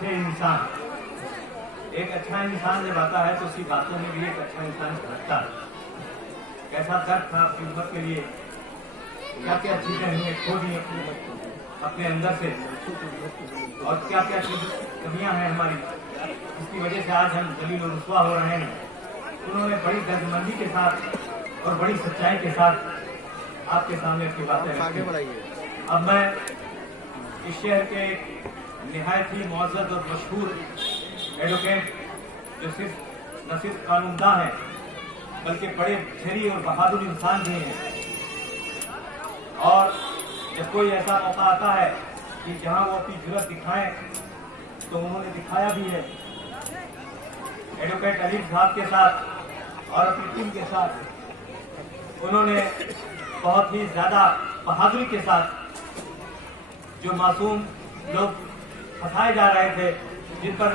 अच्छे इंसान, एक अच्छा इंसान जब आता है तो उसकी बातों में भी एक अच्छा इंसान झलकता है। कैसा दर्द था आपकी उम्मत के लिए, क्या क्या चीजें हमने खो दी अपने अंदर से, और क्या क्या कमियां हैं हमारी, जिसकी वजह से आज हम जलील और रुसवा हो रहे हैं। उन्होंने बड़ी दर्दमंदी के साथ और बड़ी सच्चाई के साथ आपके सामने अपनी बातें रखी। अब मैं इस शहर के निहायत ही मुअज़्ज़ज़ और मशहूर एडवोकेट, जो न सिर्फ कानूनदा है बल्कि बड़े शरी और बहादुर इंसान भी हैं, और जब कोई ऐसा मौका आता है कि जहां वो अपनी जुर्रत दिखाएं तो उन्होंने दिखाया भी है। एडवोकेट अली साहब के साथ और अपनी टीम के साथ उन्होंने बहुत ही ज्यादा बहादुरी के साथ जो मासूम लोग फंसाए जा रहे थे, जिन पर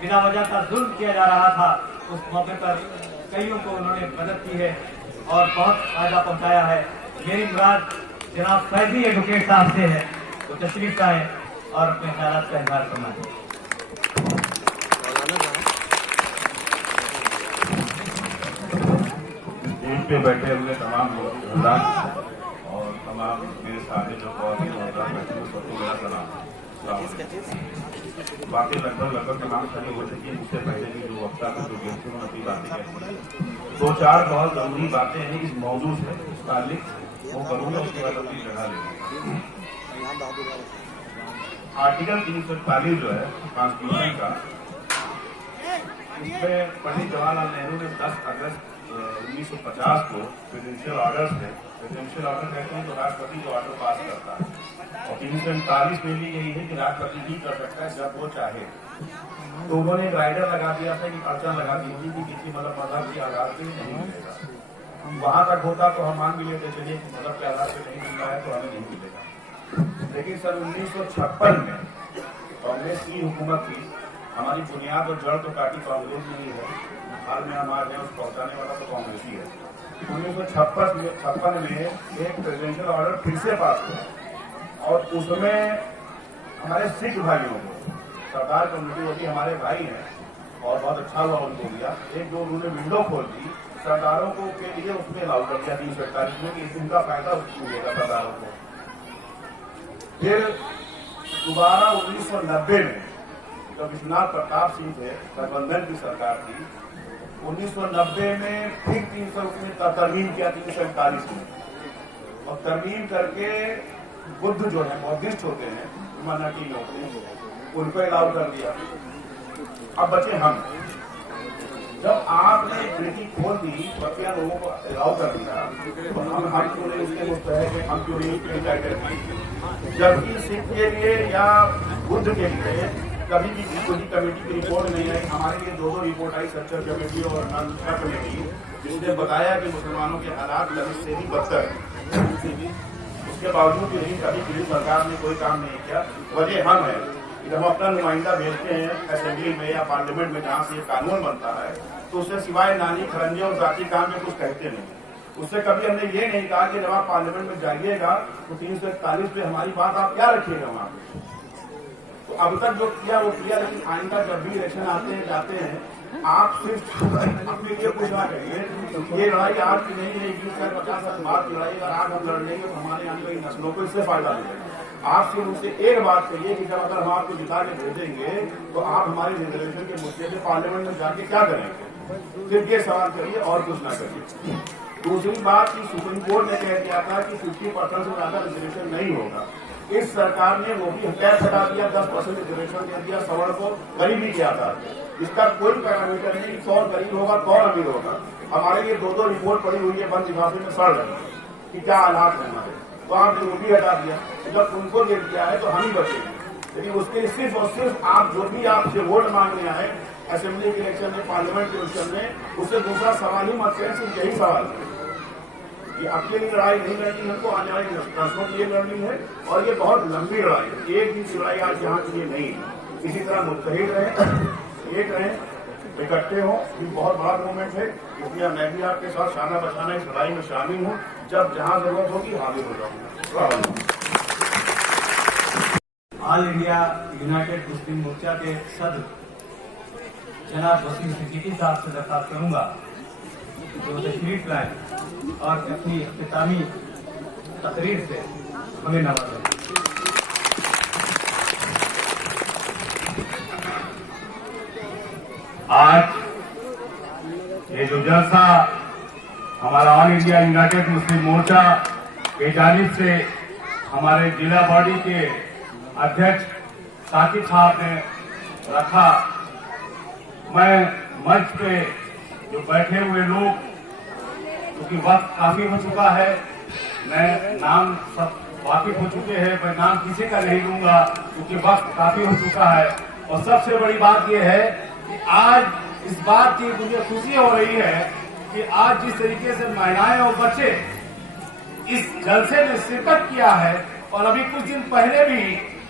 बिना वजह का जुल्म किया जा रहा था, उस मौके पर कईयों को उन्होंने मदद की है और बहुत फायदा पहुंचाया है। मेरी मुराद जनाब फैजी एडवोकेट साहब से है, वो तशरीफ लाएं और अपने ख्यालात का इजहार फरमाएं। पे बैठे हुए तमाम लोग और तमाम मेरे साथी जो बैठे हुए सबको मेरा सलाम। बातें लगभग तमाम खड़ी हो चुकी है। मुझसे पहले भी जो वक्ता जो व्यक्ति उन्होंने अपनी बातें कही, दो चार बहुत जरूरी बातें हैं इस मौजूद से मुतालिक वो करूंगा, उसके बाद अपनी जगह लेंगे। आर्टिकल 341 जो है कॉन्स्टिट्यूशन का, इसमें पंडित जवाहरलाल नेहरू ने 10 अगस्त 1950 को प्रेसिडेंशियल ऑर्डर से, प्रेसिडेंशियल ऑर्डर कहते हैं तो राष्ट्रपति जो ऑर्डर पास करता है, और 339 में भी यही है कि राष्ट्रपति ही कर सकता है जब वो चाहे। तो उन्होंने एक राइडर लगा दिया था कि अड़चन लगा दी थी कि किसी मजहब के आधार से नहीं मिलेगा। वहां तक होता तो हम मान भी लेते चलिए कि मजहब के आधार से नहीं मिल रहा है तो हमें नहीं मिलेगा। लेकिन सन 1956 में कांग्रेस की हुकूमत थी, हमारी बुनियाद और जड़ तो काटी कांग्रेस में ही है, हाल में हमारे उस पहुंचाने वाला तो कांग्रेस ही है। 1956 में एक प्रेसिडेंशियल ऑर्डर फिर से पास हुआ और उसमें हमारे सिख भाइयों को, सरदार कम्युनिटी वो भी हमारे भाई हैं और बहुत अच्छा हुआ उनको दिया, एक जो उन्होंने विंडो खोल दी सरदारों को के लिए, उसमें लागू कर दिया 341 में कि इनका फायदा उसको मिलेगा सरदारों को। फिर दोबारा 1990 में जब विश्वनाथ प्रताप सिंह थे, गठबंधन की सरकार थी, 1990 में फिर 300 उसमें तरमीम किया 341 में, और तरमीम करके बुद्ध जो है बौद्धिस्ट होते हैं, माइनॉरिटी में होते हैं, उनको अलाउ कर दिया। अब बचे हम, जब आपने खिड़की खोल दी बच्चियां लोगों को अलाउ कर दिया तो हम क्यों नहीं उसके मुस्तहक है, हम क्यों नहीं उसके, जबकि सिख के लिए या बुद्ध के लिए कभी भी कोई कमेटी की रिपोर्ट नहीं आई। हमारे लिए दो रिपोर्ट आई, स्ट्रक्चर कमेटी और नॉन कमेटी, जिसने बताया कि मुसलमानों के हालात कभी से भी बदतर है। उसके बावजूद भी कभी किसी सरकार ने कोई काम नहीं किया। वजह हम है, जब हम अपना नुमाइंदा भेजते हैं असेंबली में या पार्लियामेंट में जहाँ से ये कानून बनता है, तो उससे सिवाय नानी खरंजे और जाति काम में कुछ कहते नहीं। उससे कभी हमने ये नहीं कहा कि जब आप पार्लियामेंट में जाइएगा तो 341 पे हमारी बात आप क्या रखिएगा वहां पे। तो अब तक जो किया वो किया, लेकिन आइंदा जब भी इलेक्शन आते हैं जाते हैं, आप सिर्फ अपने लिए कुछ ना करिए। ये लड़ाई आज की नहीं है, 20-50 साल बाद की लड़ाई, अगर आज हम लड़ लेंगे तो हमारे यहाँ कई नस्लों को इससे फायदा मिलेगा। आप सिर्फ उससे एक बात कहिए कि जब अगर हम आपको जिता के भेजेंगे तो आप हमारे रिजर्वेशन के मुद्दे से पार्लियामेंट में जाके क्या करेंगे, सिर्फ ये सवाल करिए और कुछ ना करिए। दूसरी बात की सुप्रीम कोर्ट ने कह दिया था कि 50% से ज्यादा रिजर्वेशन नहीं होगा। इस सरकार ने वो भी टैक्स हटा दिया, 10% रिजर्वेशन दे दिया, सवर्ण को गरीबी किया था। इसका कोई पैरामीटर नहीं, कौन गरीब होगा कौन अमीर होगा। हमारे लिए दो रिपोर्ट पड़ी हुई है बंद लिफाफे में सड़ रही है कि क्या हालात है हमारे, तो आपने वो भी हटा दिया। जब उनको दे दिया है तो हम ही बचेंगे। लेकिन उसके सिर्फ और सिर्फ आप जो भी आपसे वोट मांगने आए असेंबली के इलेक्शन में, पार्लियामेंट के इलेक्शन में, उससे दूसरा सवाल ही मत करें, सिर्फ यही सवाल है कि अकेली लड़ाई नहीं लड़नी, हमको आने वाली नस्लों के लिए लड़नी है, और ये बहुत लंबी लड़ाई है। एक दिन की लड़ाई आज यहाँ के लिए नहीं है। इसी तरह मुत्तहिद रहें, एक रहें, इकट्ठे हों, ये बहुत बड़ा मूवमेंट है। इसलिए मैं भी आपके साथ शाना बशाना इस लड़ाई में शामिल हूँ। जब जहाँ जरूरत होगी हाजिर हो जाऊंगा। ऑल इंडिया यूनाइटेड मुस्लिम मोर्चा के सदर जनाब वसीम सिद्दीकी साहब से दरखास्त करूंगा जो तशरीफ लाए और अपनी इख्तितामी तकरीर से हमें नवाजें। आज ये जो जलसा हमारा ऑल इंडिया यूनाइटेड मुस्लिम मोर्चा के जानिब से हमारे जिला बॉडी के अध्यक्ष साकिब साहब ने रखा, मैं मंच पे जो बैठे हुए लोग, क्योंकि वक्त काफी हो चुका है, मैं नाम सब वाकिफ हो चुके हैं, मैं नाम किसी का नहीं लूंगा क्योंकि वक्त काफी हो चुका है। और सबसे बड़ी बात यह है कि आज इस बात की मुझे खुशी हो रही है कि आज जिस तरीके से महिलाएं और बच्चे इस जलसे में शिरकत किया है, और अभी कुछ दिन पहले भी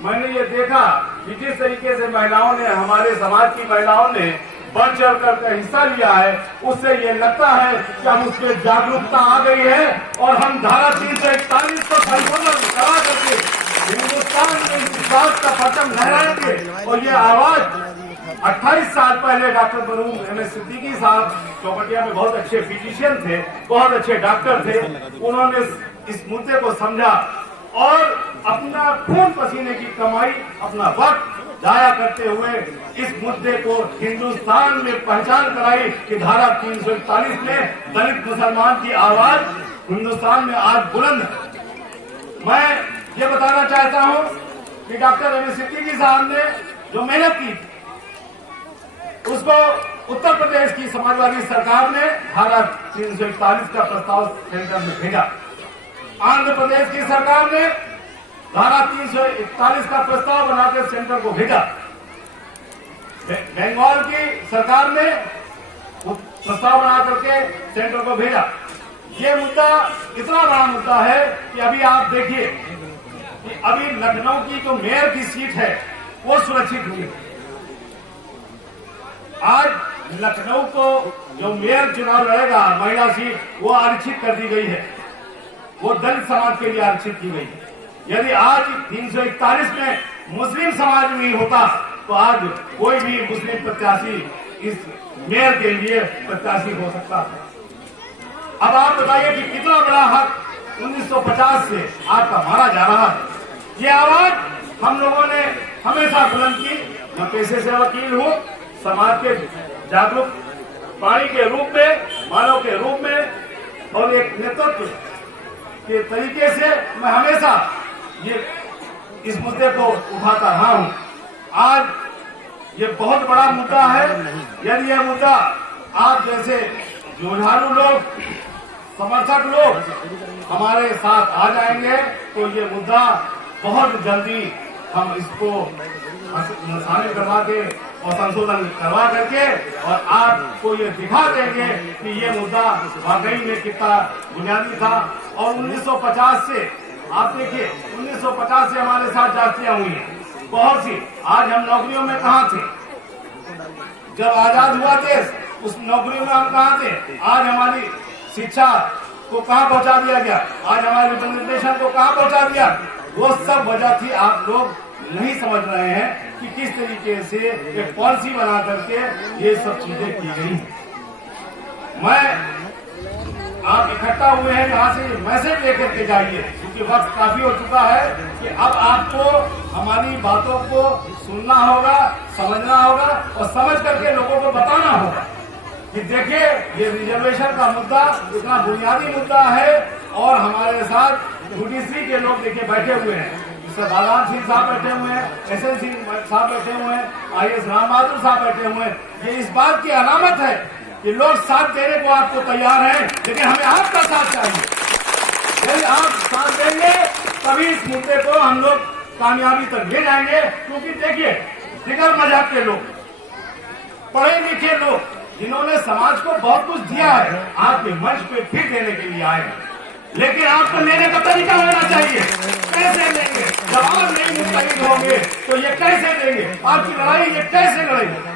मैंने ये देखा कि जिस तरीके से महिलाओं ने, हमारे समाज की महिलाओं ने बढ़ चढ़ कर हिस्सा लिया है, उससे ये लगता है कि हम उसमें जागरूकता आ गई है और हम धारा 341 को संशोधन करा करके हिंदुस्तान में इस बात का परचम लहराएंगे। और ये आवाज 28 साल पहले डॉक्टर मरहूम एमएस सिद्दीकी साहब चौपटिया में बहुत अच्छे फिजिशियन थे, बहुत अच्छे डॉक्टर थे, उन्होंने इस मुद्दे को समझा और अपना खून पसीने की कमाई, अपना वक्त जाया करते हुए इस मुद्दे को हिंदुस्तान में पहचान कराई कि धारा 341 में दलित मुसलमान की आवाज हिंदुस्तान में आज बुलंद है। मैं ये बताना चाहता हूं कि डॉक्टर एमएस सिद्दीकी साहब ने जो मेहनत की उसको उत्तर प्रदेश की समाजवादी सरकार ने धारा 341 का प्रस्ताव सेंटर में भेजा। आंध्र प्रदेश की सरकार ने धारा 341 का प्रस्ताव बनाकर सेंटर को भेजा। बंगाल की सरकार ने प्रस्ताव बना करके सेंटर को भेजा। ये मुद्दा इतना बड़ा मुद्दा है कि अभी आप देखिए कि अभी लखनऊ की जो मेयर की सीट है वो सुरक्षित हुई। आज लखनऊ को जो मेयर चुनाव लड़ेगा, महिला सीट, वो आरक्षित कर दी गई है, वो दलित समाज के लिए आरक्षित की गई है। यदि आज 341 में मुस्लिम समाज नहीं होता तो आज कोई भी मुस्लिम प्रत्याशी इस मेयर के लिए प्रत्याशी हो सकता था। अब आप बताइए कि कितना बड़ा हक 1950 से आज का मारा जा रहा है। ये आवाज हम लोगों ने हमेशा बुलंद की। मैं पेशे से वकील हूँ, समाज के जागरूक प्राणी के रूप में, मानव के रूप में और एक नेतृत्व के तरीके से मैं हमेशा ये इस मुद्दे को उठाता रहा हूं। आज ये बहुत बड़ा मुद्दा है। यदि यह मुद्दा आप जैसे जुझारू लोग, समर्थक लोग हमारे साथ आ जाएंगे तो ये मुद्दा बहुत जल्दी हम इसको शामिल करवा के और संशोधन करवा करके और आपको ये दिखा देंगे कि ये मुद्दा वाकई में कितना बुनियादी था। और 1950 से आप देखिए, 1950 से हमारे साथ जातियां हुई हैं बहुत सी। आज हम नौकरियों में कहाँ थे? जब आजाद हुआ देश, उस नौकरियों में हम कहाँ थे? आज हमारी शिक्षा को कहाँ पहुंचा दिया गया? आज हमारे रिप्रेजेंटेशन को कहाँ पहुंचा दिया? वो सब वजह थी। आप लोग नहीं समझ रहे हैं कि किस तरीके से एक पॉलिसी बना करके ये सब चीजें की गई। मैं आप इकट्ठा हुए हैं, यहाँ से मैसेज लेकर के जाइए क्योंकि वक्त काफी हो चुका है कि अब आपको हमारी बातों को सुनना होगा, समझना होगा और समझ करके लोगों को बताना होगा कि देखिए ये रिजर्वेशन का मुद्दा इतना बुनियादी मुद्दा है। और हमारे साथ जुडिशरी के लोग देखिए बैठे हुए हैं, बालान सिंह साहब बैठे हुए हैं, एसएन सिंह साहब बैठे हुए हैं, आईएएस राम बहादुर साहब बैठे हुए हैं। ये इस बात की अलामत है कि लोग साथ देने को आपको तैयार हैं, लेकिन हमें आपका साथ चाहिए। यदि आप साथ देंगे तभी इस मुद्दे को हम लोग कामयाबी तक ले जाएंगे। क्योंकि देखिए, दिगर मजहब के लोग, पढ़े लिखे लोग, जिन्होंने समाज को बहुत कुछ दिया है, आपके मंच पे फिर देने के लिए आए। लेकिन आपको लेने का तरीका होना चाहिए। कैसे लेंगे? जब आप नहीं मुस्तैद होंगे तो ये कैसे देंगे? आपकी लड़ाई ये कैसे लड़ेंगे?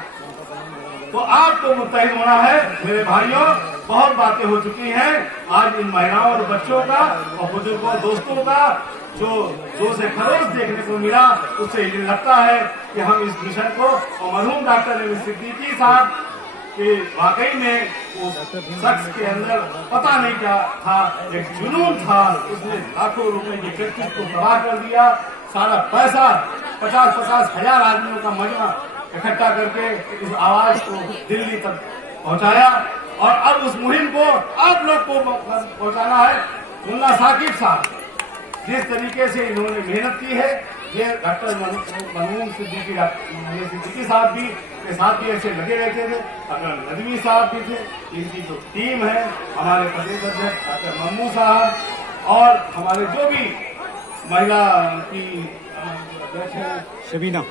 तो आपको मुस्तैद होना है। मेरे भाइयों, बहुत बातें हो चुकी हैं। आज इन महिलाओं और बच्चों का और बुजुर्गों, दोस्तों का जो से खरोच देखने को मिला, उससे ये लगता है कि हम इस मिशन को और मरहूम डॉक्टर नईम सिद्दीकी साहब कि वाकई में उस शख्स के अंदर पता नहीं क्या था, एक जुनून था। उसने लाखों रुपए की प्रैक्टिस को तबाह कर दिया। सारा पैसा 50-50 हजार आदमियों का मजमा इकट्ठा करके इस आवाज को दिल्ली तक पहुंचाया और अब उस मुहिम को आप लोग को पहुंचाना है। मुन्ना साकिब साहब जिस तरीके से इन्होंने मेहनत की है, ये डॉक्टर मरहूम सिद्दीकी साहब भी के साथ भी ऐसे लगे रहते थे। डॉक्टर नदवी साहब भी थे। इनकी जो टीम है, हमारे प्रदेश अध्यक्ष डॉक्टर मम्मू साहब और हमारे जो भी महिला की अध्यक्ष है शबीना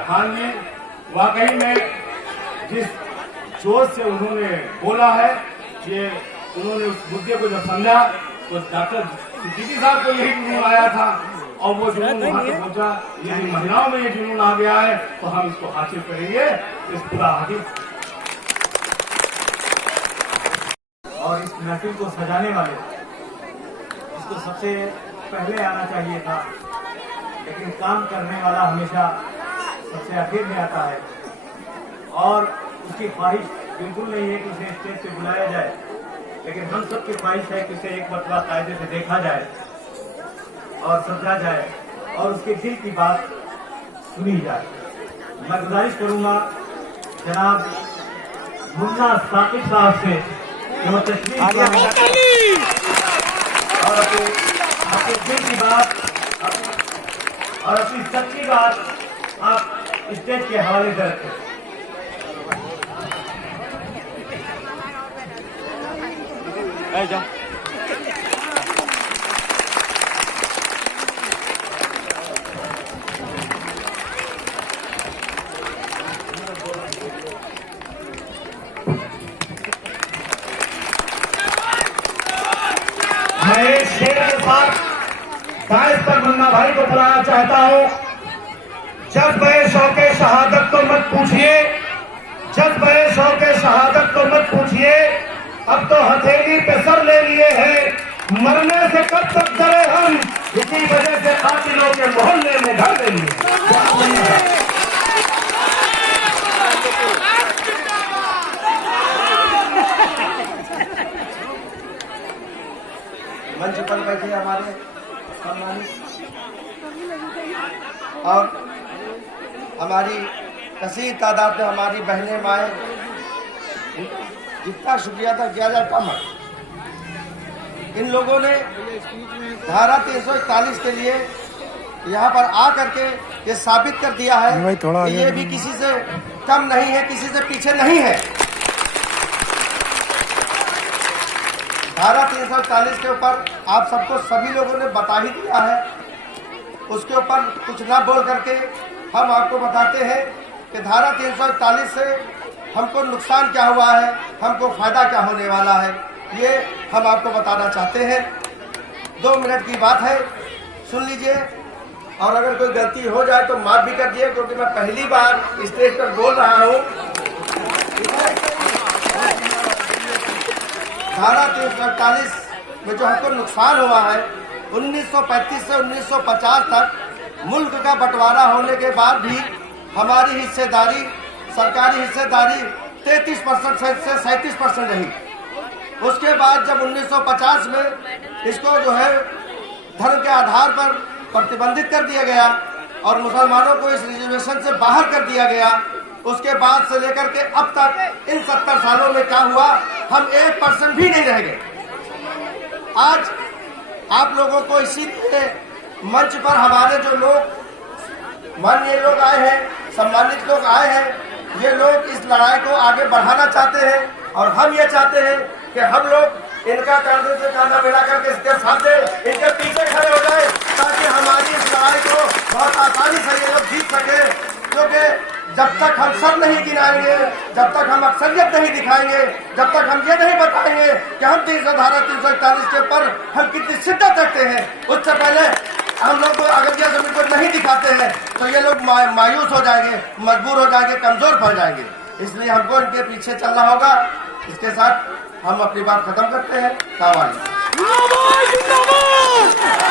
खान जी, वाकई में जिस जोश से उन्होंने बोला है, ये उन्होंने उस मुद्दे को जब समझा तो डॉक्टर सिद्दीकी साहब को यही जुनून आया था और वो जुनून वहां तक पहुंचा। यदि महिलाओं में ये जुनून आ गया है तो हम इसको हासिल करेंगे। इस पूरा हासिल और इस महफिल को सजाने वाले इसको सबसे पहले आना चाहिए था, लेकिन काम करने वाला हमेशा सबसे आखिर में आता है और उसकी ख्वाहिश बिल्कुल नहीं है कि उसे स्टेज पे बुलाया जाए, लेकिन हम सबकी ख्वाहिश है कि उसे एक मरतबा कायदे से देखा जाए और समझा जाए और उसके दिल की बात सुनी जाए। मैं गुजारिश करूंगा जनाब मुन्ना साकिब साहब से कि वो तस्वीर और अपने दिल की बात और अपनी सच्ची बात आप स्टेज के हवाले से रखें। जा मैं एक शेर के साथ दाइश पर मुन्ना भाई को बुलाना चाहता हूं। जब बे शौके शहादत तो मत पूछिए, जब बे शौके शहादत तो मत पूछिए, अब तो हथेली पे सर ले लिए हैं, मरने से कब तक डरे हम, इसी वजह से कातिलों के मोहल्ले में घर ले लिए। मंच पर बैठे हमारे सम्मानित और हमारी कसीर तादाद में हमारी बहनें माएँ, जितना शुक्रिया था किया जाए कम है। इन लोगों ने धारा 341 के लिए यहाँ पर आ करके ये साबित कर दिया है कि ये भी किसी से कम नहीं है, किसी से पीछे नहीं है। धारा 340 के ऊपर आप सबको सभी लोगों ने बता ही दिया है, उसके ऊपर कुछ ना बोल करके हम आपको बताते हैं कि धारा 341 से हमको नुकसान क्या हुआ है, हमको फायदा क्या होने वाला है, ये हम आपको बताना चाहते हैं। 2 मिनट की बात है, सुन लीजिए और अगर कोई गलती हो जाए तो माफ भी कर दिए, क्योंकि मैं पहली बार स्टेज पर बोल रहा हूँ। धारा 341 में जो हमको नुकसान हुआ है, 1935 से 1950 तक मुल्क का बंटवारा होने के बाद भी हमारी हिस्सेदारी, सरकारी हिस्सेदारी 33% से 37% रही। उसके बाद जब 1950 में इसको जो है धर्म के आधार पर प्रतिबंधित कर दिया गया और मुसलमानों को इस रिजर्वेशन से बाहर कर दिया गया, उसके बाद से लेकर के अब तक इन 70 सालों में क्या हुआ, हम 1% भी नहीं रह गए। आज आप लोगों को इसीलिए मंच पर हमारे जो लोग माननीय लोग आए हैं, सम्मानित लोग आए हैं, ये लोग इस लड़ाई को आगे बढ़ाना चाहते हैं और हम ये चाहते हैं कि हम लोग इनका कंधे से कंधा मिला करके इसके सामने इनके पीछे खड़े हो जाए, ताकि हमारी इस लड़ाई को बहुत आसानी से ये लोग जीत सके। क्योंकि जब तक हम सब नहीं गिनाएंगे, जब तक हम अक्सरियत नहीं दिखाएंगे, जब तक हम ये नहीं बताएंगे कि हम 341 के ऊपर हम कितनी शिद्दत रखते हैं, उससे पहले हम लोग को अगर ये जमीन को नहीं दिखाते हैं तो ये लोग मायूस हो जाएंगे, मजबूर हो जाएंगे, कमजोर पड़ जाएंगे। इसलिए हमको इनके पीछे चलना होगा। इसके साथ हम अपनी बात खत्म करते हैं। सलाम वालेकुम। जिंदाबाद जिंदाबाद